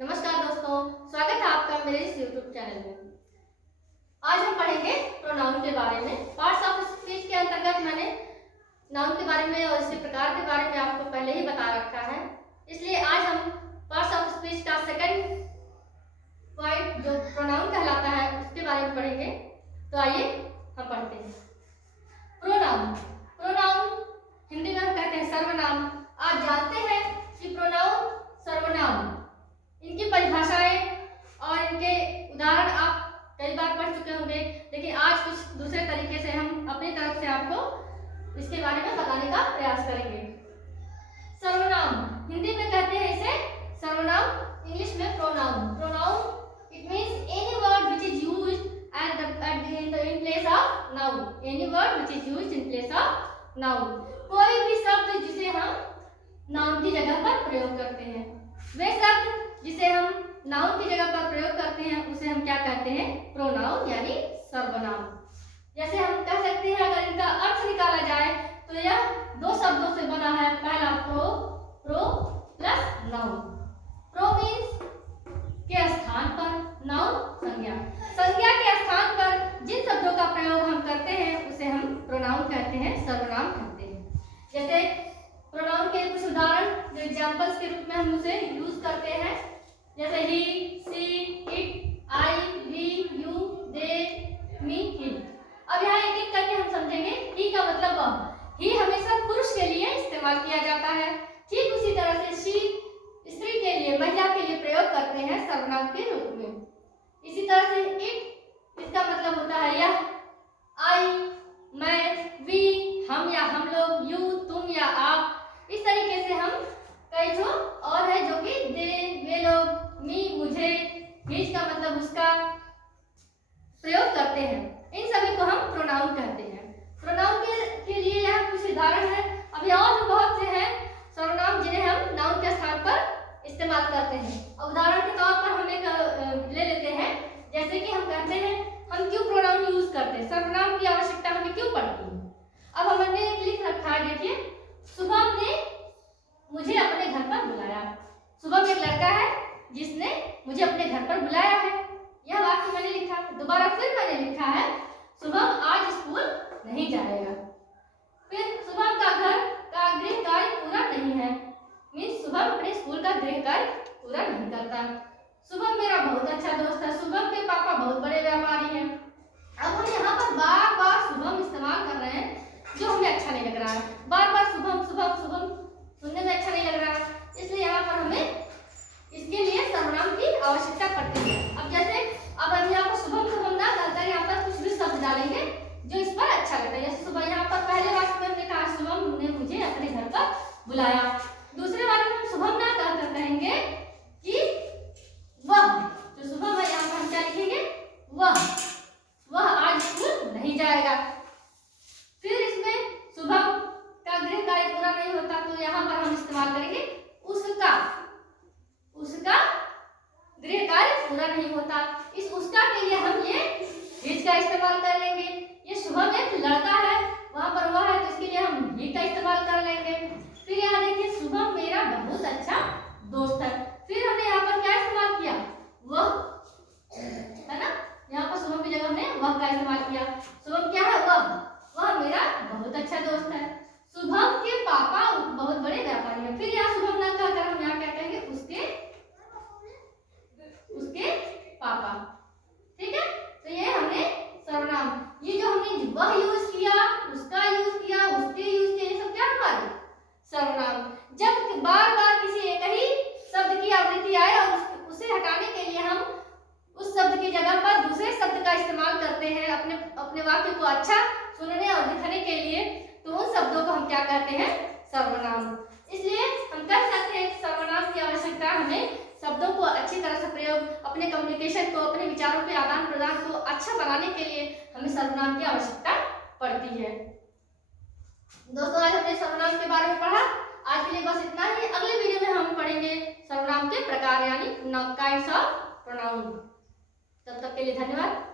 नमस्कार दोस्तों, स्वागत है आपका मेरे इस YouTube चैनल में। आज हम पढ़ेंगे प्रोनाउन के बारे में। पार्ट्स ऑफ स्पीच के अंतर्गत मैंने नाउन के बारे में और इसके प्रकार के बारे में आपको पहले ही बता रखा है, इसलिए आज हम पार्ट्स ऑफ स्पीच का सेकंड पॉइंट जो प्रोनाउन कहलाता है उसके बारे में पढ़ेंगे। तो आइए हम पढ़ते हैं। प्रोनाउन हिंदी में हम कहते हैं सर्वनाम। आप जानते हैं कि प्रोनाउन सर्वनाम, इनकी परिभाषाएं और इनके उदाहरण आप कई बार पढ़ चुके होंगे, लेकिन आज कुछ दूसरे तरीके से हम अपनी तरफ से आपको इसके बारे में बताने का प्रयास करेंगे। सर्वनाम हिंदी में कहते हैं इसे सर्वनाम, इंग्लिश में pronoun it means any word which is used in place of noun, any word which is used in place of noun। कोई भी शब्द जिसे हम नाउन की जगह पर प्रयोग करते हैं, वे शब्द जिसे हम नाउन की जगह पर प्रयोग करते हैं उसे हम क्या कहते हैं? प्रोनाउन यानी सर्वनाम। जैसे हम कह सकते हैं, अगर इनका अर्थ निकाला जाए तो यह दो शब्दों से बना है। पहला pro plus noun. Pro means के स्थान पर, नाउन संज्ञा के स्थान पर जिन शब्दों का प्रयोग हम करते हैं उसे हम प्रोनाउन कहते हैं, सर्वनाम कहते हैं। जैसे प्रोनाउन के कुछ उदाहरण जो एग्जांपल्स के रूप में हम उसे यूज करते हैं, जैसे he, she, it, I, we, you, they, me, him. अब यहाँ एक एक करके हम समझेंगे। ही का मतलब वह, ही हमेशा पुरुष के लिए इस्तेमाल किया जाता है। ठीक उसी तरह से शी स्त्री के लिए, महिला के लिए प्रयोग करते हैं सर्वनाम के रूप में। इसी तरह से इट, इसका मतलब होता है यह, आई, मैं, वी, हम या हम लोग, यू, तुम या आप। इस तरीके से हम कई जो और है जो कि दे, वे लोग, मी, मुझे, हिज का मतलब उसका प्रयोग करते हैं। इन सभी को हम प्रोनाउन कहते हैं। प्रोनाउन के लिए यह कुछ उदाहरण है। अभी और बहुत से हैं सर्वनाम जिन्हें हम नाउन के स्थान पर इस्तेमाल करते हैं। उदाहरण के तौर पर हम एक ले लेते हैं, जैसे कि हम कहते हैं हम क्यों प्रोनाउन यूज करते हैं, सर्वनाम की आवश्यकता हमें क्यों पड़ती है। अब हमने लिख रखा है, देखिए, शुभम ने मुझे अपने घर पर बुलाया। शुभम एक लड़का है जिसने मुझे अपने घर पर बुलाया है। यह वाक्य मैंने लिखा। दोबारा फिर मैंने लिखा है शुभम आज स्कूल नहीं जाएगा। फिर शुभम का घर का गृह कार्य पूरा नहीं है, मीन्स शुभम अपने स्कूल का गृह कार्य पूरा नहीं करता। शुभम मेरा बहुत अच्छा दोस्त है। शुभम के पापा बहुत बड़े व्यापारी हैं। अब हम यहाँ पर बार बार शुभम इस्तेमाल कर रहे हैं जो हमें अच्छा नहीं लग रहा है। बार बार शुभम शुभम शुभम सुनने में अच्छा नहीं लग रहा है, इसलिए यहाँ पर हमें इसके लिए सर्वनाम की आवश्यकता पड़ती है। अब जैसे अब हम यहाँ पर शुभम ना डालकर यहाँ पर कुछ भी शब्द डालेंगे जो इस पर अच्छा लगता है। जैसे सुबह यहाँ पर पहले वाक्य में हमने कहा शुभम ने मुझे अपने घर पर बुलाया। दूसरे वाक्य में हम शुभम ना कहकर कहेंगे कि वह, जो शुभम है यहाँ पर हम क्या लिखेंगे? वह आज स्कूल नहीं जाएगा। फिर इसमें शुभम का गृह कार्य पूरा नहीं होता तो यहाँ पर हम इस्तेमाल करेंगे उसका गृह कार्य पूरा नहीं होता। इस उसका के लिए हम ये हिज का इस्तेमाल कर लेंगे। ये शुभम एक लड़का है, वहां पर वह है तो इसके लिए हम ही का इस्तेमाल कर लेंगे। फिर यहाँ देखिए शुभम मेरा बहुत अच्छा दोस्त है। फिर हमने यहाँ पर क्या इस्तेमाल किया? वह, है ना। यहाँ पर शुभम की जगह हमने वह का इस्तेमाल किया। शुभम क्या है? वह मेरा बहुत अच्छा दोस्त है। शुभम के पापा बहुत बड़े व्यापारी हैं। फिर यहाँ शुभम ना कहकर हम यहाँ क्या कहेंगे? उसके पापा। ठीक है, तो ये हमने सर्वनाम, ये जो हमने वह यूज किया, उसका यूज किया, उसके यूज किया, ये सब क्या हमारे सर्वनाम। जब बार बार किसी एक ही शब्द की आवृत्ति आए और उसे हटाने के लिए हम उस शब्द की जगह पर दूसरे शब्द का इस्तेमाल करते हैं अपने वाक्य को अच्छा सुनने और दिखने के लिए, तो उन शब्दों को हम क्या कहते हैं? सर्वनाम। इसलिए हम कह सकते हैं सर्वनाम की आवश्यकता हमें शब्दों को अच्छी तरह से प्रयोग, अपने कम्युनिकेशन को, अपने विचारों के आदान प्रदान को अच्छा बनाने के लिए हमें सर्वनाम की आवश्यकता पड़ती है। दोस्तों, आज हमने सर्वनाम के बारे में पढ़ा। आज के लिए बस इतना ही। अगले वीडियो में हम पढ़ेंगे सर्वनाम के प्रकार यानी काइंड्स ऑफ प्रोनाउन। तब तक के लिए धन्यवाद।